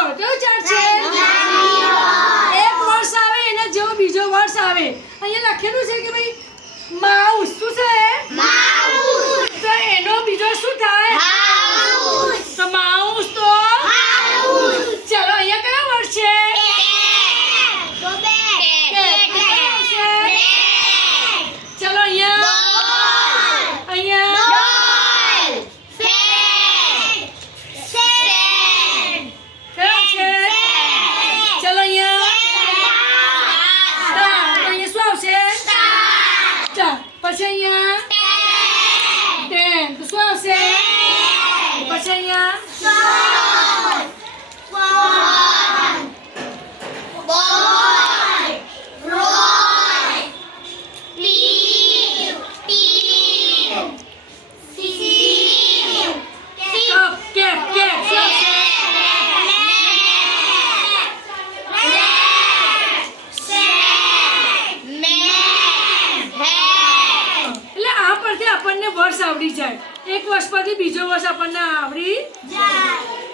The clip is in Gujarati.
બોલ કયો ચાર્ટ છે? એક વર્ષ આવે એના જેવો બીજો વર્ષ આવે. અહીંયા લખેલું છે કે ભાઈ માઉસ શું છે? તો એનો બીજો શું થાય? તો માઉસ તો ચલો અહીંયા કયો વર્ષ છે? ચલો અહીંયા કયો છે? ચલો અહીંયા શું આવશે? ચાલ પછી અહીંયા 10 તો શું આવશે? પછી અહીંયા આપણને વર્ષ આવડી જાય. એક વર્ષ પછી બીજો વર્ષ આપણને આવડી જાય.